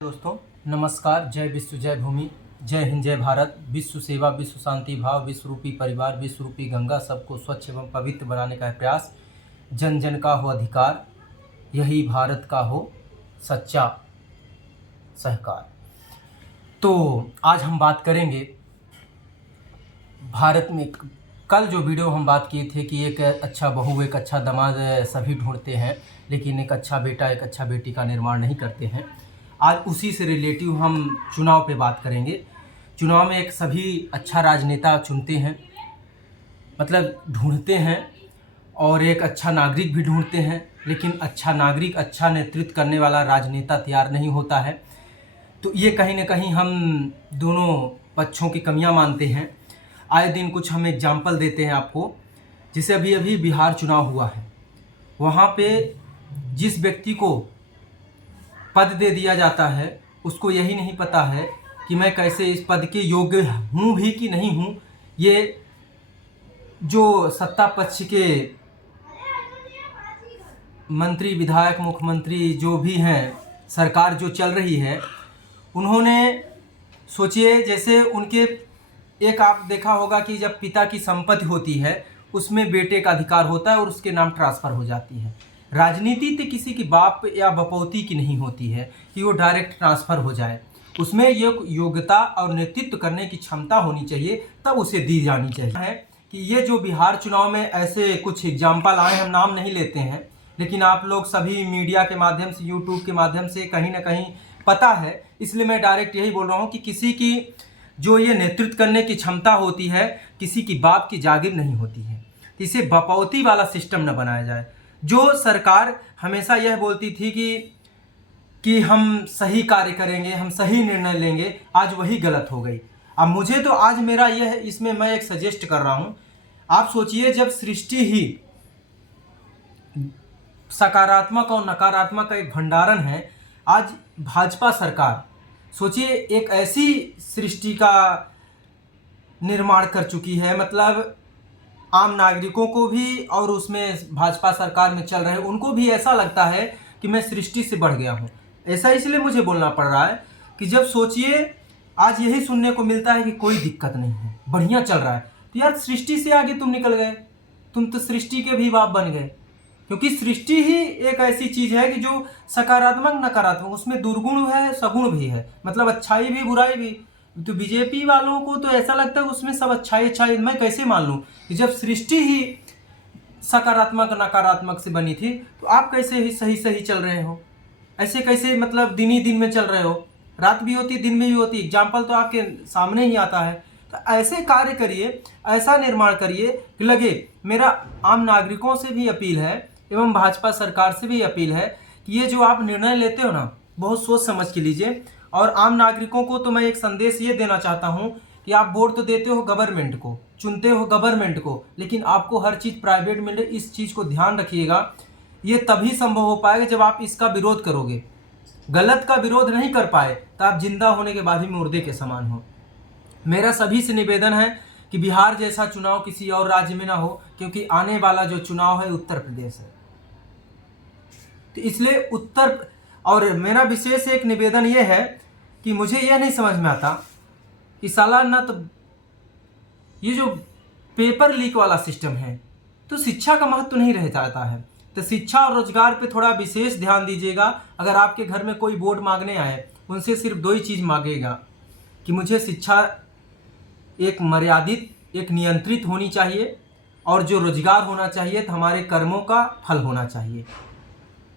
दोस्तों नमस्कार। जय विश्व जय भूमि, जय हिंद जय भारत। विश्व सेवा, विश्व शांति भाव, विश्व रूपी परिवार, विश्व रूपी गंगा सबको स्वच्छ एवं पवित्र बनाने का है प्रयास। जन जन का हो अधिकार, यही भारत का हो सच्चा सहकार। तो आज हम बात करेंगे भारत में। कल जो वीडियो हम बात किए थे कि एक अच्छा बहू एक अच्छा दामाद सभी ढूंढते हैं, लेकिन एक अच्छा बेटा एक अच्छा बेटी का निर्माण नहीं करते हैं। आज उसी से रिलेटिव हम चुनाव पे बात करेंगे। चुनाव में एक सभी अच्छा राजनेता चुनते हैं, मतलब ढूंढते हैं, और एक अच्छा नागरिक भी ढूंढते हैं, लेकिन अच्छा नागरिक अच्छा नेतृत्व करने वाला राजनेता तैयार नहीं होता है। तो ये कहीं ना कहीं हम दोनों पक्षों की कमियां मानते हैं। आए दिन कुछ हम एग्जाम्पल देते हैं आपको। जैसे अभी अभी बिहार चुनाव हुआ है, वहाँ पे जिस व्यक्ति को पद दे दिया जाता है उसको यही नहीं पता है कि मैं कैसे इस पद के योग्य हूँ भी कि नहीं हूँ। ये जो सत्ता पक्ष के मंत्री विधायक मुख्यमंत्री जो भी हैं, सरकार जो चल रही है, उन्होंने सोचिए जैसे उनके एक आप देखा होगा कि जब पिता की संपत्ति होती है उसमें बेटे का अधिकार होता है और उसके नाम ट्रांसफ़र हो जाती है। राजनीति तो किसी की बाप या बपौती की नहीं होती है कि वो डायरेक्ट ट्रांसफ़र हो जाए। उसमें ये योग्यता और नेतृत्व करने की क्षमता होनी चाहिए, तब उसे दी जानी चाहिए। है कि ये जो बिहार चुनाव में ऐसे कुछ एग्जाम्पल आए, हम नाम नहीं लेते हैं, लेकिन आप लोग सभी मीडिया के माध्यम से, यूट्यूब के माध्यम से कहीं ना कहीं पता है, इसलिए मैं डायरेक्ट यही बोल रहा हूँ कि किसी की जो ये नेतृत्व करने की क्षमता होती है किसी की बाप की जागीर नहीं होती है। इसे बपौती वाला सिस्टम न बनाया जाए। जो सरकार हमेशा यह बोलती थी कि हम सही कार्य करेंगे, हम सही निर्णय लेंगे, आज वही गलत हो गई। अब मुझे तो आज मेरा यह है, इसमें मैं एक सजेस्ट कर रहा हूँ। आप सोचिए, जब सृष्टि ही सकारात्मक और नकारात्मक का एक भंडारण है, आज भाजपा सरकार सोचिए एक ऐसी सृष्टि का निर्माण कर चुकी है, मतलब आम नागरिकों को भी और उसमें भाजपा सरकार में चल रहे उनको भी ऐसा लगता है कि मैं सृष्टि से बढ़ गया हूँ। ऐसा इसलिए मुझे बोलना पड़ रहा है कि जब सोचिए आज यही सुनने को मिलता है कि कोई दिक्कत नहीं है, बढ़िया चल रहा है, तो यार सृष्टि से आगे तुम निकल गए, तुम तो सृष्टि के भी बाप बन गए। क्योंकि सृष्टि ही एक ऐसी चीज है कि जो सकारात्मक नकारात्मक, उसमें दुर्गुण है सगुण भी है, मतलब अच्छाई भी बुराई भी। तो बीजेपी वालों को तो ऐसा लगता है उसमें सब अच्छाई अच्छाई। मैं कैसे मान लूँ कि जब सृष्टि ही सकारात्मक नकारात्मक से बनी थी, तो आप कैसे ही सही सही चल रहे हो? ऐसे कैसे, मतलब दिन ही दिन में चल रहे हो, रात भी होती दिन में भी होती। एग्जाम्पल तो आपके सामने ही आता है। तो ऐसे कार्य करिए, ऐसा निर्माण करिए कि लगे। मेरा आम नागरिकों से भी अपील है एवं भाजपा सरकार से भी अपील है कि ये जो आप निर्णय लेते हो ना, बहुत सोच समझ के लीजिए। और आम नागरिकों को तो मैं एक संदेश ये देना चाहता हूँ कि आप वोट तो देते हो गवर्नमेंट को, चुनते हो गवर्नमेंट को, लेकिन आपको हर चीज़ प्राइवेट मिले, इस चीज़ को ध्यान रखिएगा। ये तभी संभव हो पाएगा जब आप इसका विरोध करोगे। गलत का विरोध नहीं कर पाए तो आप जिंदा होने के बाद भी मुर्दे के समान हो। मेरा सभी से निवेदन है कि बिहार जैसा चुनाव किसी और राज्य में ना हो, क्योंकि आने वाला जो चुनाव है उत्तर प्रदेश है। तो इसलिए और मेरा विशेष एक निवेदन ये है कि मुझे यह नहीं समझ में आता कि साला ना तो ये जो पेपर लीक वाला सिस्टम है, तो शिक्षा का महत्व नहीं रह जाता है। तो शिक्षा और रोजगार पे थोड़ा विशेष ध्यान दीजिएगा। अगर आपके घर में कोई वोट मांगने आए, उनसे सिर्फ दो ही चीज़ मांगेगा कि मुझे शिक्षा एक मर्यादित, एक नियंत्रित होनी चाहिए, और जो रोजगार होना चाहिए तो हमारे कर्मों का फल होना चाहिए।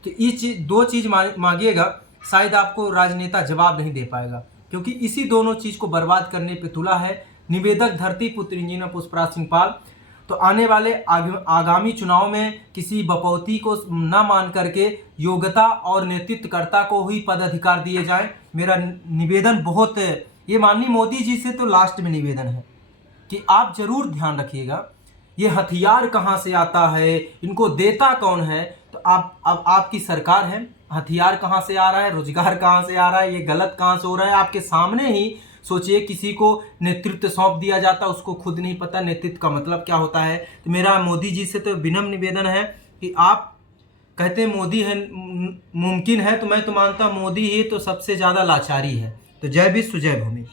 तो ये दो चीज़ मांगिएगा, शायद आपको राजनेता जवाब नहीं दे पाएगा, क्योंकि इसी दोनों चीज़ को बर्बाद करने पे तुला है। निवेदक धरती पुत्र इंजीनियर पुष्पराज सिंह पाल। तो आने वाले आगामी चुनाव में किसी बपौती को न मान करके योग्यता और नेतृत्वकर्ता को ही पद अधिकार दिए जाए। मेरा निवेदन बहुत, ये माननीय मोदी जी से तो लास्ट में निवेदन है कि आप जरूर ध्यान रखिएगा, ये हथियार कहाँ से आता है, इनको देता कौन है। तो अब आपकी सरकार है, हथियार कहाँ से आ रहा है, रोजगार कहाँ से आ रहा है, ये गलत कहाँ से हो रहा है, आपके सामने ही। सोचिए किसी को नेतृत्व सौंप दिया जाता, उसको खुद नहीं पता नेतृत्व का मतलब क्या होता है। तो मेरा मोदी जी से तो विनम्र निवेदन है कि आप कहते हैं मोदी है मुमकिन है, तो मैं तो मानता हूँ मोदी ही तो सबसे ज़्यादा लाचारी है। तो जय विश्व जय भूमि।